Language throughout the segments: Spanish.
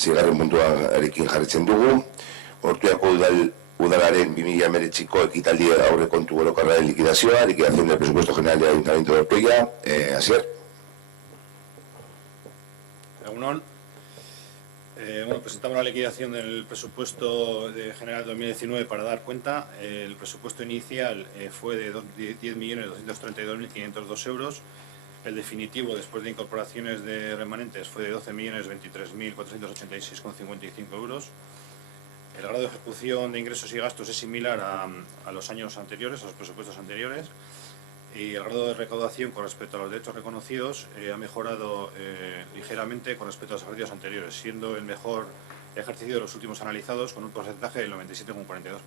Zigarren munduarekin jarritzen dugu. Ortuako udalaren 2019ko ekitaldi aurrekontu orokorraren likidazioa, liquidación del presupuesto general del Ayuntamiento de Ortuella. Asier. Egunon. Presentamos la liquidación del presupuesto general 2019 para dar cuenta. El presupuesto inicial fue de 10.232.502 euros. El definitivo, después de incorporaciones de remanentes, fue de 12.023.486,55 euros. El grado de ejecución de ingresos y gastos es similar a los años anteriores, a los presupuestos anteriores. Y el grado de recaudación con respecto a los derechos reconocidos ha mejorado ligeramente con respecto a los ejercicios anteriores, siendo el mejor ejercicio de los últimos analizados con un porcentaje del 97,42%.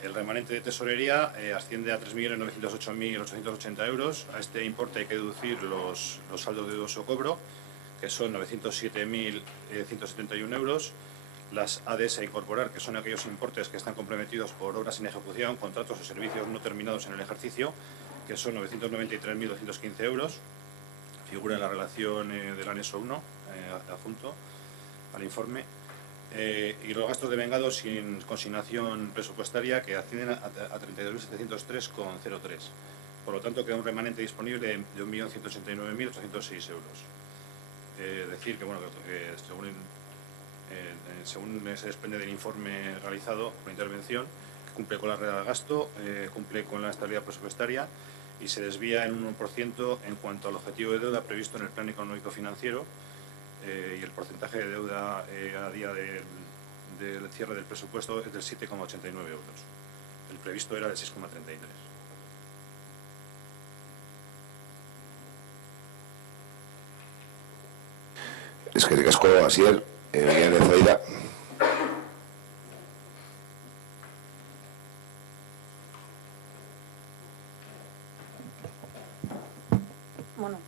El remanente de tesorería asciende a 3.908.880 euros. A este importe hay que deducir los saldos de dudoso cobro, que son 907.171 euros. Las ADS a incorporar, que son aquellos importes que están comprometidos por obras en ejecución, contratos o servicios no terminados en el ejercicio, que son 993.215 euros. Figura en la relación del anexo 1, adjunto al informe. Y los gastos de vengado sin consignación presupuestaria, que ascienden a 32.703,03. Por lo tanto, queda un remanente disponible de 1.189.806 euros. Decir que, bueno, que según se desprende del informe realizado por intervención, cumple con la regla de gasto, cumple con la estabilidad presupuestaria y se desvía en un 1% en cuanto al objetivo de deuda previsto en el plan económico financiero, y el porcentaje de deuda a día del cierre del presupuesto es del 7,89 euros. El previsto era de 6,33. Eskerrik asko, Asier. Zaida. Bueno,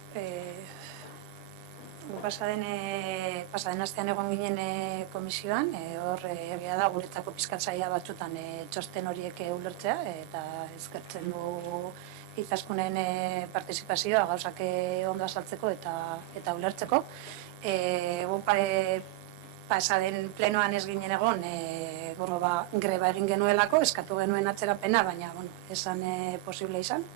pasaden astean egon ginen komisioan, hor egia da guretzako pizkatzaia batzutan txosten horiek ulertzea, eta eskertzen du Izaskunen partizipazioa gauzak ondo azaltzeko eta ulertzeko. Pasaden plenoan ez ginen egon, greba egin genuelako, eskatu genuen atzerapena, baina esan posible izan.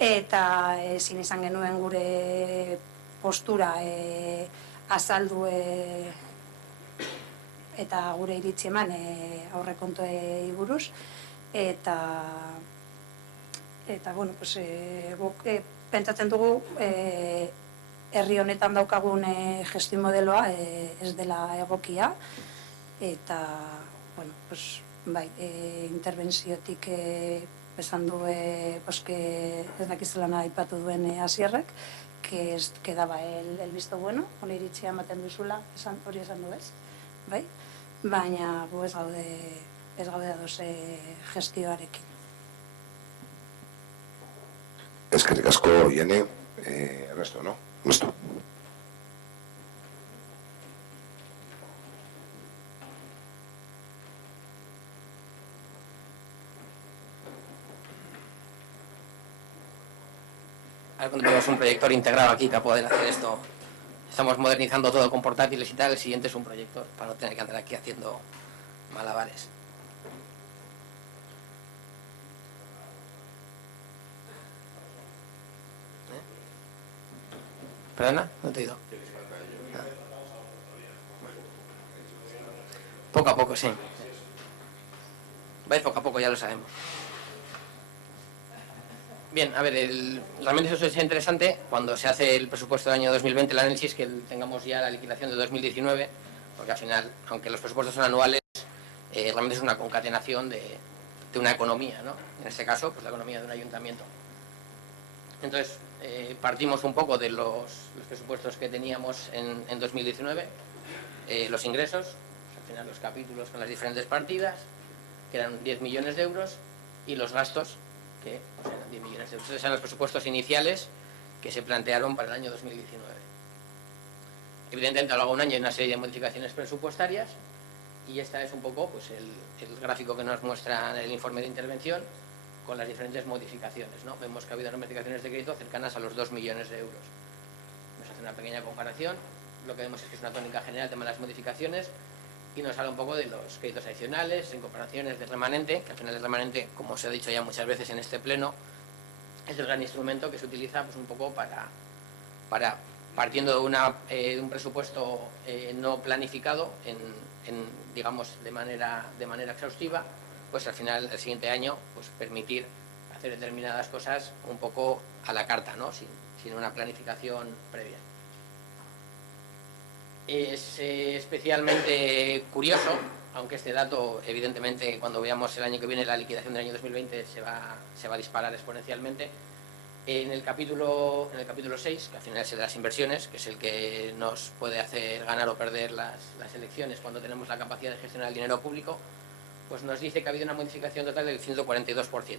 Eta ezin izan genuen gure postura azaldu eta gure iritzi eman aurrekontuei buruz. Eta guk pentsatzen dugu herri honetan daukagun gestio modeloa ez dela egokia, eta, interbentziotik esan du, ez dakizela aipatu duen Asierrek, que daba el visto bueno, hori iritzia ematen duzula, hori esan du ez, baina gu ez gaude ados gestioarekin. Eskerrik asko, Iene. Ernesto, no? Listo. Tenemos un proyector integrado aquí para poder hacer esto. Estamos modernizando todo con portátiles y tal. El siguiente es un proyector para no tener que andar aquí haciendo malabares. ¿Perdona? No te he oído. Poco a poco, sí. ¿Veis? Poco a poco, ya lo sabemos. Bien, a ver, realmente eso es interesante cuando se hace el presupuesto del año 2020, el análisis, que tengamos ya la liquidación de 2019, porque al final, aunque los presupuestos son anuales, realmente es una concatenación de una economía, ¿no? En este caso, pues la economía de un ayuntamiento. Entonces, partimos un poco de los presupuestos que teníamos en 2019, los ingresos, al final los capítulos con las diferentes partidas, que eran 10 millones de euros, y los gastos, que eran 10 millones de euros. Esos eran los presupuestos iniciales que se plantearon para el año 2019. Evidentemente, a lo largo de un año hay una serie de modificaciones presupuestarias, y esta es un poco pues, el gráfico que nos muestra el informe de intervención con las diferentes modificaciones, ¿no? Vemos que ha habido modificaciones de crédito cercanas a los 2 millones de euros. Nos hace una pequeña comparación lo que vemos es que es una tónica general de malas modificaciones, y nos habla un poco de los créditos adicionales, incorporaciones de remanente, que al final el remanente, como se ha dicho ya muchas veces en este pleno, es el gran instrumento que se utiliza pues un poco para partiendo de un presupuesto no planificado digamos de manera exhaustiva, pues al final el siguiente año pues permitir hacer determinadas cosas un poco a la carta, ¿no? sin una planificación previa. Es especialmente curioso, aunque este dato, evidentemente, cuando veamos el año que viene la liquidación del año 2020 se va a disparar exponencialmente. En el capítulo 6, que al final es el de las inversiones, que es el que nos puede hacer ganar o perder las elecciones cuando tenemos la capacidad de gestionar el dinero público, pues nos dice que ha habido una modificación total del 142%.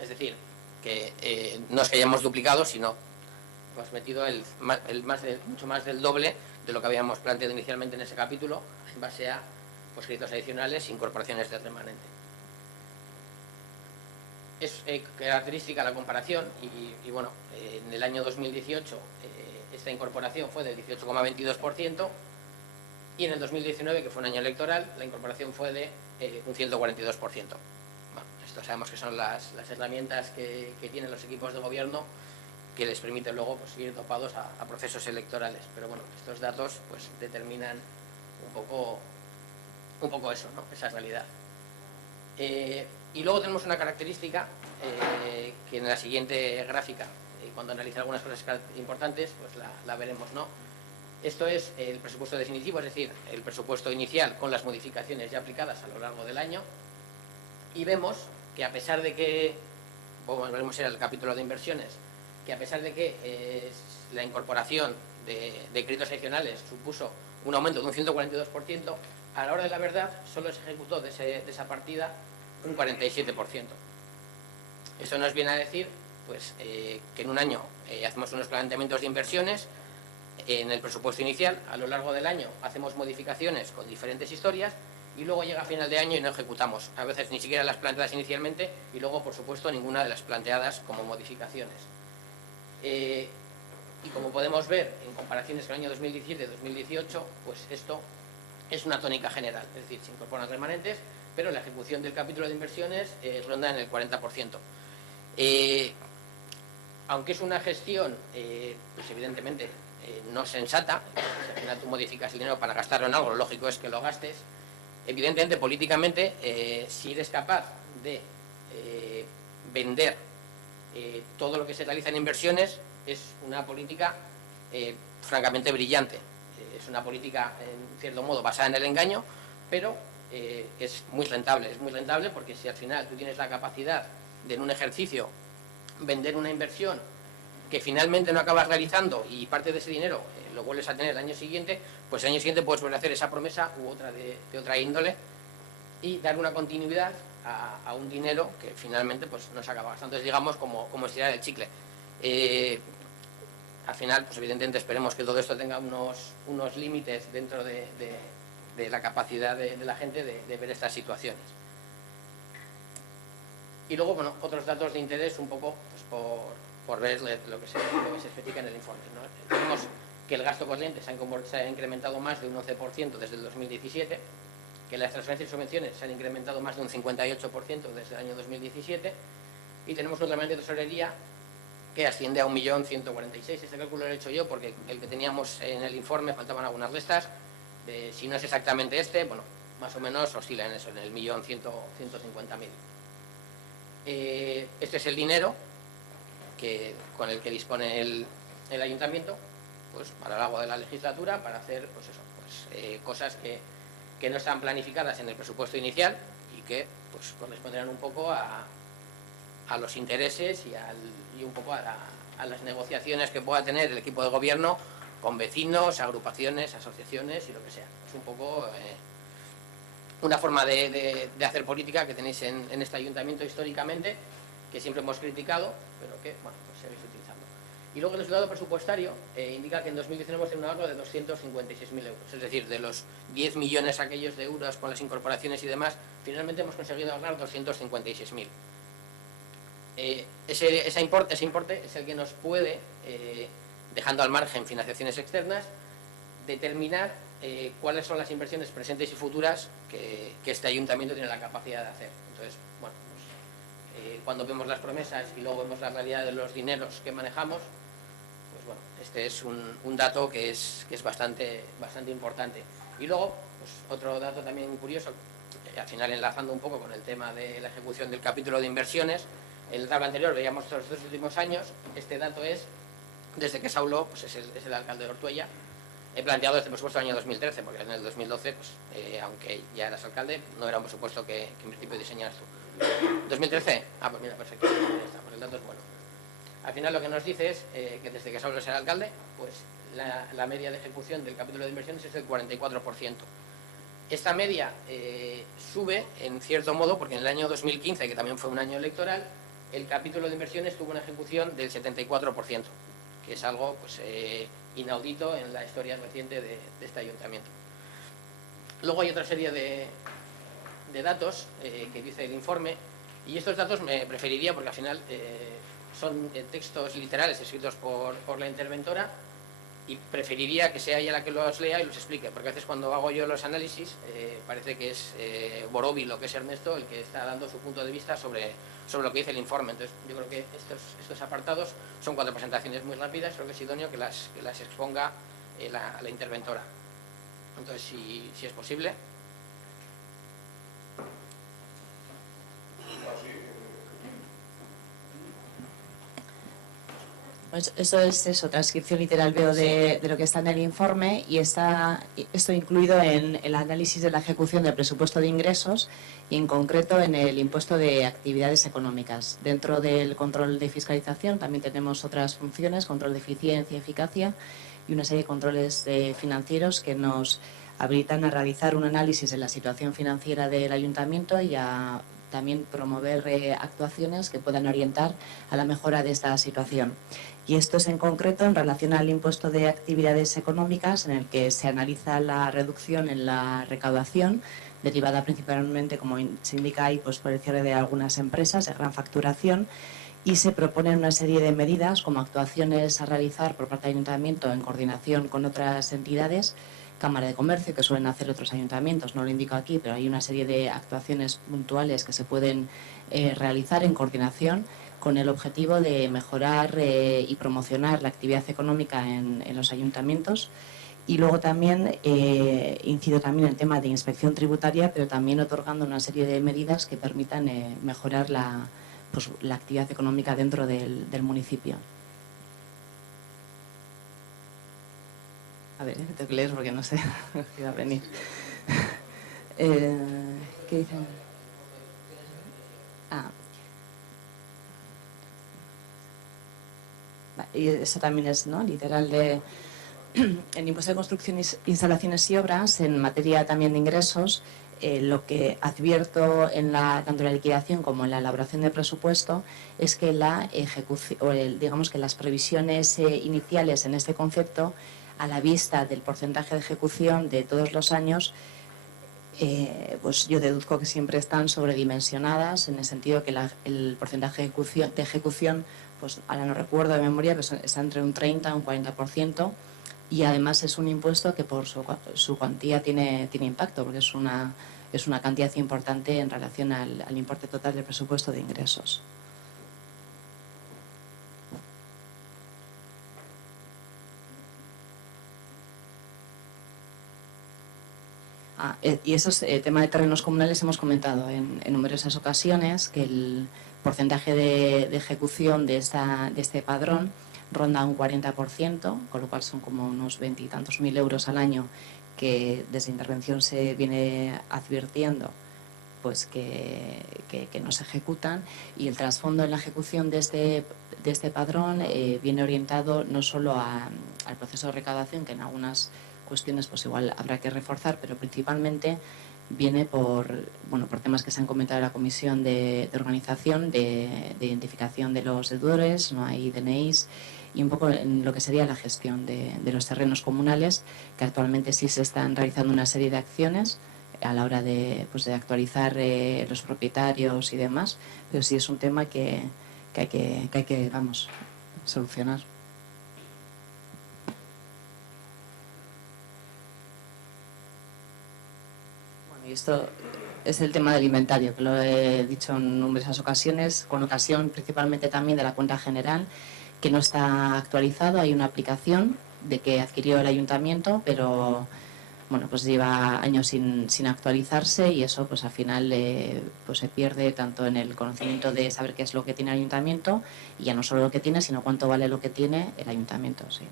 Es decir, que no es que hayamos duplicado, sino hemos metido mucho más del doble de lo que habíamos planteado inicialmente en ese capítulo, en base a pues, créditos adicionales e incorporaciones de remanente. Es característica la comparación y bueno, en el año 2018 esta incorporación fue del 18,22% y en el 2019, que fue un año electoral, la incorporación fue de un 142%. Bueno, esto sabemos que son las herramientas que tienen los equipos de gobierno que les permite luego pues, ir dopados a procesos electorales. Pero bueno, estos datos pues, determinan un poco eso, ¿no? Esa realidad. Y luego tenemos una característica que en la siguiente gráfica, cuando analice algunas cosas importantes, pues la veremos, ¿no? Esto es el presupuesto definitivo, es decir, el presupuesto inicial con las modificaciones ya aplicadas a lo largo del año. Y vemos que a pesar de que, volvemos a ir al capítulo de inversiones, que a pesar de que la incorporación de créditos adicionales supuso un aumento de un 142%, a la hora de la verdad solo se ejecutó de esa partida un 47%. Esto nos viene a decir pues, que en un año hacemos unos planteamientos de inversiones en el presupuesto inicial, a lo largo del año hacemos modificaciones con diferentes historias y luego llega a final de año y no ejecutamos. A veces ni siquiera las planteadas inicialmente y luego, por supuesto, ninguna de las planteadas como modificaciones. Y como podemos ver en comparaciones con el año 2017-2018, pues esto es una tónica general, es decir, se incorporan remanentes, pero la ejecución del capítulo de inversiones ronda en el 40%. Aunque es una gestión, pues evidentemente no sensata, si al final tú modificas el dinero para gastarlo en algo, lo lógico es que lo gastes. Evidentemente, políticamente, si eres capaz de vender todo lo que se realiza en inversiones, es una política francamente brillante. Es una política, en cierto modo, basada en el engaño, pero es muy rentable. Es muy rentable porque si al final tú tienes la capacidad de, en un ejercicio, vender una inversión que finalmente no acabas realizando y parte de ese dinero lo vuelves a tener el año siguiente, pues el año siguiente puedes volver a hacer esa promesa u otra de otra índole y dar una continuidad a un dinero que finalmente pues, no se acaba gastando. Entonces, digamos, como estirar el chicle. Al final, pues evidentemente esperemos que todo esto tenga unos límites dentro de la capacidad de la gente de ver estas situaciones. Y luego, bueno, otros datos de interés un poco pues, por ver lo que se especifica en el informe, ¿no? Tenemos que el gasto corriente se ha incrementado más de un 11% desde el 2017, que las transferencias y subvenciones se han incrementado más de un 58% desde el año 2017, y tenemos un remanente de tesorería que asciende a 1.146.000. Este cálculo lo he hecho yo porque el que teníamos en el informe faltaban algunas restas. Si no es exactamente este, bueno, más o menos oscila en eso, en el 1.150.000. Este es el dinero con el que dispone el ayuntamiento pues, a lo largo de la legislatura para hacer pues eso, cosas que no están planificadas en el presupuesto inicial y que pues, corresponderán un poco a los intereses y un poco a las negociaciones que pueda tener el equipo de gobierno con vecinos, agrupaciones, asociaciones y lo que sea. Es un poco una forma de hacer política que tenéis en este ayuntamiento históricamente, que siempre hemos criticado, pero que bueno, pues seguís utilizando. Y luego el resultado presupuestario indica que en 2019 hemos tenido un ahorro de 256.000 euros, es decir, de los 10 millones aquellos de euros con las incorporaciones y demás, finalmente hemos conseguido ahorrar 256.000. Ese importe es el que nos puede, dejando al margen financiaciones externas, determinar cuáles son las inversiones presentes y futuras que este ayuntamiento tiene la capacidad de hacer. Entonces, bueno, pues, cuando vemos las promesas y luego vemos la realidad de los dineros que manejamos, pues bueno, este es un dato que es bastante importante. Y luego, pues otro dato también curioso, al final enlazando un poco con el tema de la ejecución del capítulo de inversiones, en el tabla anterior veíamos los 2 últimos años, este dato es, desde que Saulo pues es el alcalde de Ortuella, he planteado este presupuesto del año 2013, porque en el 2012, pues, aunque ya eras alcalde, no era un presupuesto que en principio diseñaras tú. ¿2013? Ah, pues mira, perfecto, ya está, pues el dato es bueno. Al final lo que nos dice es que desde que Saulo es el alcalde, pues la media de ejecución del capítulo de inversiones es del 44%. Esta media sube, en cierto modo, porque en el año 2015, que también fue un año electoral, el capítulo de inversiones tuvo una ejecución del 74%, que es algo pues, inaudito en la historia reciente de este ayuntamiento. Luego hay otra serie de datos que dice el informe, y estos datos me preferiría porque al final son textos literales escritos por la interventora, y preferiría que sea ella la que los lea y los explique, porque a veces cuando hago yo los análisis parece que es Borobi, lo que es Ernesto, el que está dando su punto de vista sobre lo que dice el informe. Entonces yo creo que estos apartados son 4 presentaciones muy rápidas, creo que es idóneo que las exponga la interventora. Entonces si es posible. Pues eso es transcripción literal veo de lo que está en el informe, y está esto incluido en el análisis de la ejecución del presupuesto de ingresos y en concreto en el impuesto de actividades económicas. Dentro del control de fiscalización también tenemos otras funciones, control de eficiencia y eficacia y una serie de controles financieros que nos habilitan a realizar un análisis de la situación financiera del ayuntamiento y a también promover actuaciones que puedan orientar a la mejora de esta situación. Y esto es en concreto en relación al impuesto de actividades económicas, en el que se analiza la reducción en la recaudación, derivada principalmente, como se indica ahí, pues por el cierre de algunas empresas de gran facturación, y se proponen una serie de medidas como actuaciones a realizar por parte del ayuntamiento en coordinación con otras entidades, Cámara de Comercio, que suelen hacer otros ayuntamientos, no lo indico aquí, pero hay una serie de actuaciones puntuales que se pueden realizar en coordinación con el objetivo de mejorar y promocionar la actividad económica en los ayuntamientos. Y luego también incido también en el tema de inspección tributaria, pero también otorgando una serie de medidas que permitan mejorar la actividad económica dentro del municipio. A ver, tengo que leer porque no sé qué va a venir. ¿Qué dicen? Y eso también es, ¿no?, literal de el impuesto de construcción, instalaciones y obras. En materia también de ingresos, lo que advierto tanto en la liquidación como en la elaboración del presupuesto es que la ejecución, digamos que las previsiones iniciales en este concepto, a la vista del porcentaje de ejecución de todos los años, pues yo deduzco que siempre están sobredimensionadas, en el sentido que el porcentaje de ejecución, pues ahora no recuerdo de memoria, pero está entre un 30 y un 40%, y además es un impuesto que por su cuantía tiene impacto, porque es una cantidad importante en relación al importe total del presupuesto de ingresos. Y esos tema de terrenos comunales hemos comentado en numerosas ocasiones que el porcentaje de ejecución de este padrón ronda un 40%, con lo cual son como unos 20 y tantos mil euros al año que desde intervención se viene advirtiendo pues que no se ejecutan, y el trasfondo en la ejecución de este padrón viene orientado no solo al proceso de recaudación, que en algunas cuestiones pues igual habrá que reforzar, pero principalmente viene por temas que se han comentado en la comisión de organización, de identificación de los deudores, no hay DNIs, y un poco en lo que sería la gestión de los terrenos comunales, que actualmente sí se están realizando una serie de acciones a la hora de actualizar los propietarios y demás, pero sí es un tema que hay que solucionar. esto es el tema del inventario, que lo he dicho en numerosas ocasiones, con ocasión principalmente también de la cuenta general, que no está actualizado. Hay una aplicación de que adquirió el ayuntamiento, pero bueno, pues lleva años sin actualizarse, y eso pues al final pues se pierde tanto en el conocimiento de saber qué es lo que tiene el ayuntamiento, y ya no solo lo que tiene, sino cuánto vale lo que tiene el ayuntamiento, sí.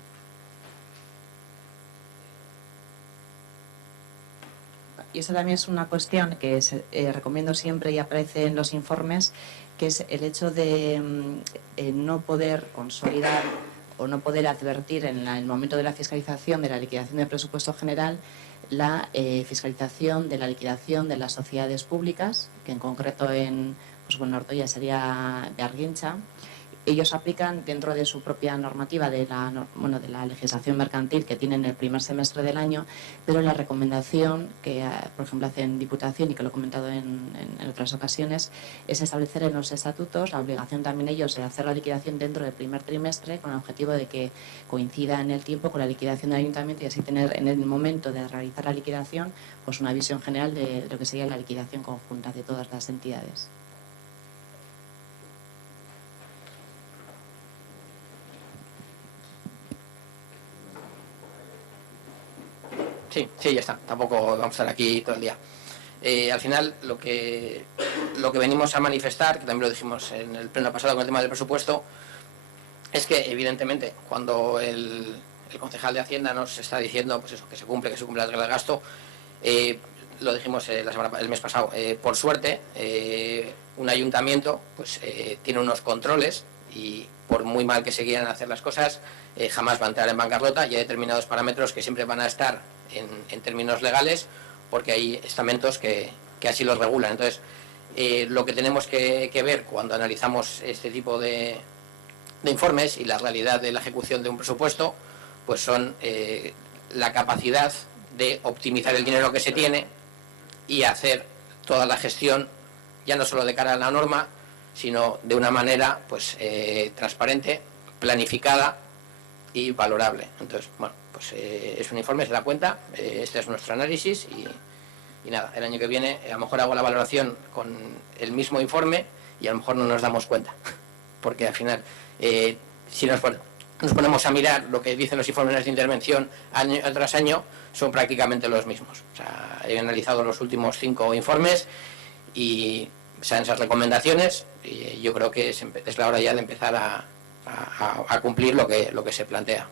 Y eso también es una cuestión que recomiendo siempre y aparece en los informes, que es el hecho de no poder consolidar o no poder advertir en el momento de la fiscalización de la liquidación del presupuesto general la fiscalización de la liquidación de las sociedades públicas, que en concreto en Ortuella sería de Arguincha. Ellos aplican dentro de su propia normativa de la legislación mercantil que tienen el primer semestre del año, pero la recomendación que, por ejemplo, hace en Diputación, y que lo he comentado en otras ocasiones, es establecer en los estatutos la obligación también ellos de hacer la liquidación dentro del primer trimestre, con el objetivo de que coincida en el tiempo con la liquidación del ayuntamiento, y así tener en el momento de realizar la liquidación pues una visión general de lo que sería la liquidación conjunta de todas las entidades. Sí, ya está. Tampoco vamos a estar aquí todo el día. Al final, lo que venimos a manifestar, que también lo dijimos en el pleno pasado con el tema del presupuesto, es que evidentemente cuando el concejal de Hacienda nos está diciendo pues eso, que se cumple la regla de gasto, lo dijimos el mes pasado, por suerte un ayuntamiento pues tiene unos controles, y por muy mal que se quieran hacer las cosas, jamás va a entrar en bancarrota, y hay determinados parámetros que siempre van a estar en términos legales, porque hay estamentos que así los regulan. Entonces, lo que tenemos que ver cuando analizamos este tipo de informes y la realidad de la ejecución de un presupuesto, pues son la capacidad de optimizar el dinero que se tiene y hacer toda la gestión, ya no solo de cara a la norma, sino de una manera pues transparente, planificada y valorable. Entonces, bueno, pues es un informe, se da cuenta, este es nuestro análisis, y nada, el año que viene a lo mejor hago la valoración con el mismo informe y a lo mejor no nos damos cuenta, porque al final, si nos ponemos a mirar lo que dicen los informes de intervención año tras año, son prácticamente los mismos. O sea, he analizado los últimos 5 informes y sean esas recomendaciones, y yo creo que es la hora ya de empezar a cumplir lo que se plantea.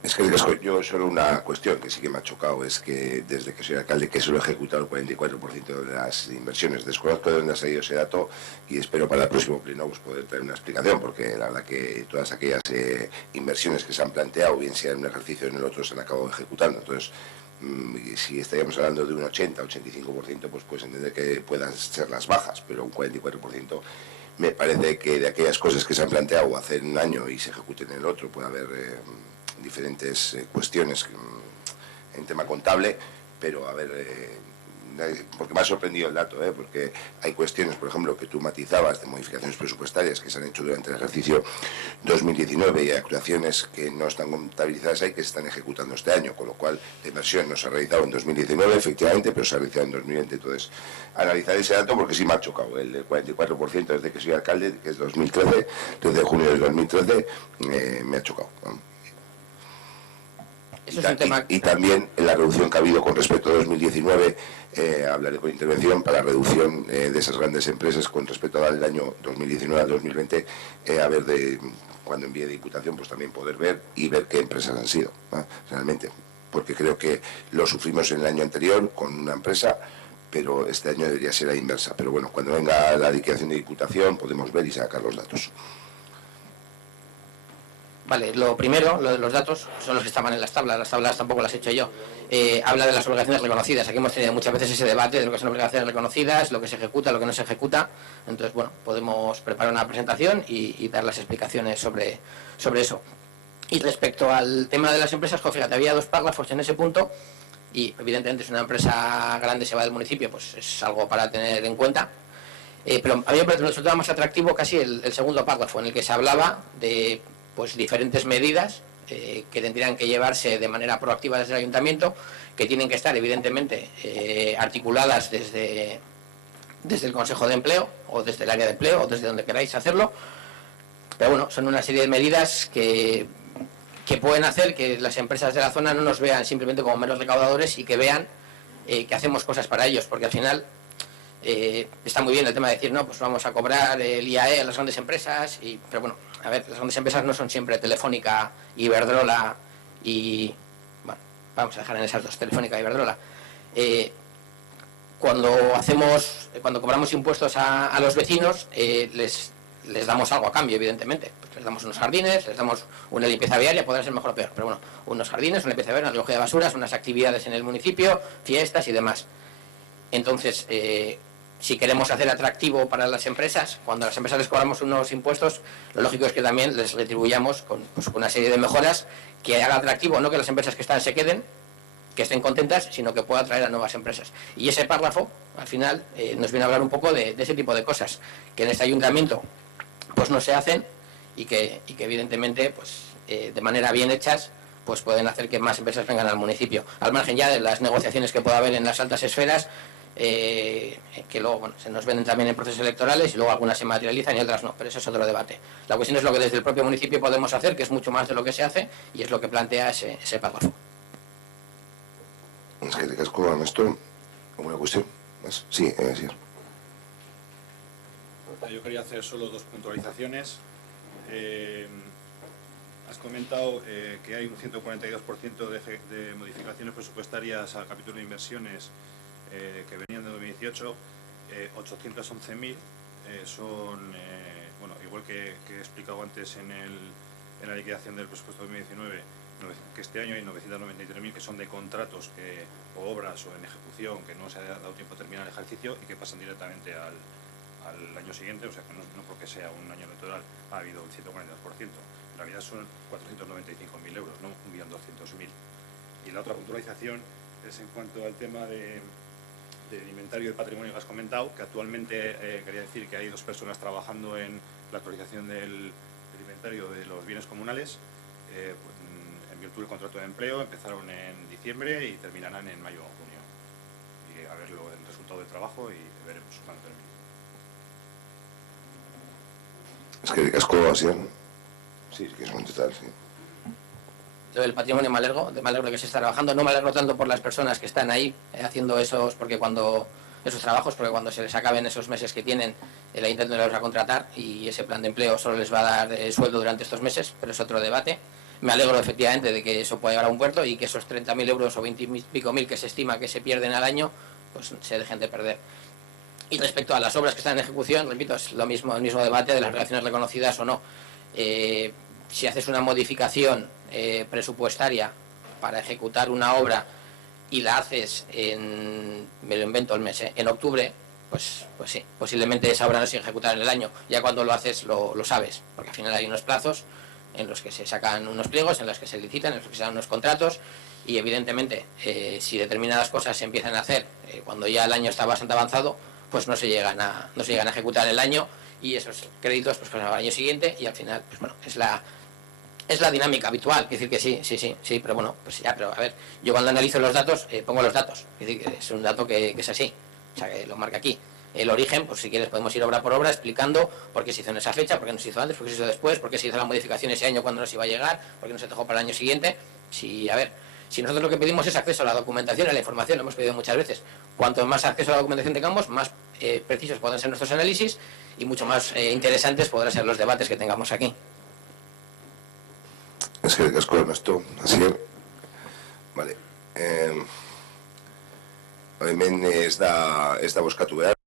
Es que yo solo una cuestión que sí que me ha chocado, es que desde que soy alcalde, que solo he ejecutado el 44% de las inversiones. Desconozco de dónde ha salido ese dato, y espero para el próximo pleno pues poder tener una explicación, porque la verdad que todas aquellas inversiones que se han planteado, bien sea en un ejercicio o en el otro, se han acabado ejecutando. Entonces, si estaríamos hablando de un 80-85%, pues puedes entender que puedan ser las bajas, pero un 44% me parece que de aquellas cosas que se han planteado hace un año y se ejecuten en el otro, puede haber diferentes cuestiones en tema contable, pero a ver, porque me ha sorprendido el dato, porque hay cuestiones, por ejemplo, que tú matizabas de modificaciones presupuestarias que se han hecho durante el ejercicio 2019, y hay actuaciones que no están contabilizadas ahí, que se están ejecutando este año, con lo cual la inversión no se ha realizado en 2019, efectivamente, pero se ha realizado en 2020. Entonces, analizar ese dato, porque sí me ha chocado, el 44% desde que soy alcalde, que es 2013, desde junio del 2013, me ha chocado. Eso es un tema. Y también la reducción que ha habido con respecto a 2019, hablaré con intervención para la reducción de esas grandes empresas con respecto al año 2019 al 2020, a ver, cuando envíe Diputación, pues también poder ver y ver qué empresas han sido, realmente, porque creo que lo sufrimos en el año anterior con una empresa, pero este año debería ser la inversa. Pero bueno, cuando venga la liquidación de Diputación podemos ver y sacar los datos. Vale, lo primero, lo de los datos, son los que estaban en las tablas tampoco las he hecho yo. Habla de las obligaciones reconocidas. Aquí hemos tenido muchas veces ese debate de lo que son obligaciones reconocidas, lo que se ejecuta, lo que no se ejecuta. Entonces, bueno, podemos preparar una presentación y dar las explicaciones sobre eso. Y respecto al tema de las empresas, fíjate, había 2 párrafos en ese punto, y evidentemente es una empresa grande, se va del municipio, pues es algo para tener en cuenta. Pero a mí me resultaba más atractivo casi el segundo párrafo, en el que se hablaba de pues diferentes medidas que tendrían que llevarse de manera proactiva desde el ayuntamiento, que tienen que estar evidentemente articuladas desde el Consejo de Empleo o desde el área de empleo o desde donde queráis hacerlo, pero bueno, son una serie de medidas que pueden hacer que las empresas de la zona no nos vean simplemente como meros recaudadores y que vean que hacemos cosas para ellos, porque al final está muy bien el tema de decir, no, pues vamos a cobrar el IAE a las grandes empresas, pero bueno, a ver, las grandes empresas no son siempre Telefónica, Iberdrola y, bueno, vamos a dejar en esas dos, Telefónica y Iberdrola. Cuando cobramos impuestos a los vecinos, les damos algo a cambio, evidentemente. Pues les damos unos jardines, les damos una limpieza viaria, podrá ser mejor o peor, pero bueno, unos jardines, una limpieza viaria, una recogida de basuras, unas actividades en el municipio, fiestas y demás. Entonces, si queremos hacer atractivo para las empresas, cuando a las empresas les cobramos unos impuestos, lo lógico es que también les retribuyamos con una serie de mejoras que haga atractivo, no que las empresas que están se queden, que estén contentas, sino que pueda atraer a nuevas empresas. Y ese párrafo, al final, nos viene a hablar un poco de ese tipo de cosas, que en este ayuntamiento pues no se hacen y que evidentemente, pues de manera bien hechas, pues pueden hacer que más empresas vengan al municipio. Al margen ya de las negociaciones que pueda haber en las altas esferas, que luego bueno, se nos venden también en procesos electorales y luego algunas se materializan y otras no, pero eso es otro debate. La cuestión es lo que desde el propio municipio podemos hacer, que es mucho más de lo que se hace, y es lo que plantea ese párrafo. Es que te casco con esto. ¿Alguna cuestión más? Sí, sí. Yo quería hacer solo dos puntualizaciones. Has comentado que hay un 142% de modificaciones presupuestarias al capítulo de inversiones que venían de 2018, 811.000 son, bueno, igual que he explicado antes en la liquidación del presupuesto de 2019, que este año hay 993.000 que son de contratos o obras o en ejecución que no se ha dado tiempo a terminar el ejercicio y que pasan directamente al año siguiente, o sea que no porque sea un año electoral ha habido un 142%, en realidad son 495.000 euros, no 1.200.000. Y la otra puntualización es en cuanto al tema del inventario de patrimonio que has comentado, que actualmente quería decir que hay 2 personas trabajando en la actualización del inventario de los bienes comunales, en virtud del contrato de empleo. Empezaron en diciembre y terminarán en mayo o junio. Y a ver luego el resultado del trabajo y veremos cuándo termine. Es que casco así, ¿no? Sí, que es un total, sí. Yo del patrimonio me alegro de que se está trabajando. No me alegro tanto por las personas que están ahí haciendo esos trabajos, porque cuando se les acaben esos meses que tienen, el ayuntamiento les va a contratar y ese plan de empleo solo les va a dar sueldo durante estos meses, pero es otro debate. Me alegro efectivamente de que eso pueda llegar a un puerto y que esos 30.000 euros o 20 y pico mil que se estima que se pierden al año, pues se dejen de perder. Y respecto a las obras que están en ejecución, repito, es el mismo debate de las relaciones reconocidas o no. Si haces una modificación presupuestaria para ejecutar una obra y la haces me lo invento el mes, en octubre, pues sí, posiblemente esa obra no se ejecutará en el año. Ya cuando lo haces lo sabes, porque al final hay unos plazos en los que se sacan unos pliegos, en los que se licitan, en los que se dan unos contratos, y evidentemente si determinadas cosas se empiezan a hacer cuando ya el año está bastante avanzado, pues no se llegan a ejecutar el año, y esos créditos pues pasan al año siguiente, y al final pues bueno, es la dinámica habitual. Es decir que sí, pero bueno, pues ya, pero a ver, yo cuando analizo los datos pongo los datos, es decir, que es un dato que es así, o sea, que lo marca aquí. El origen, pues si quieres podemos ir obra por obra explicando por qué se hizo en esa fecha, por qué no se hizo antes, por qué se hizo después, por qué se hizo la modificación ese año cuando no se iba a llegar, por qué no se dejó para el año siguiente. Si, a ver, si nosotros lo que pedimos es acceso a la documentación, a la información, lo hemos pedido muchas veces. Cuanto más acceso a la documentación tengamos, más precisos podrán ser nuestros análisis y mucho más interesantes podrán ser los debates que tengamos aquí. Es que casco con esto, así es. Vale. Hemen ez da bozkatu behar.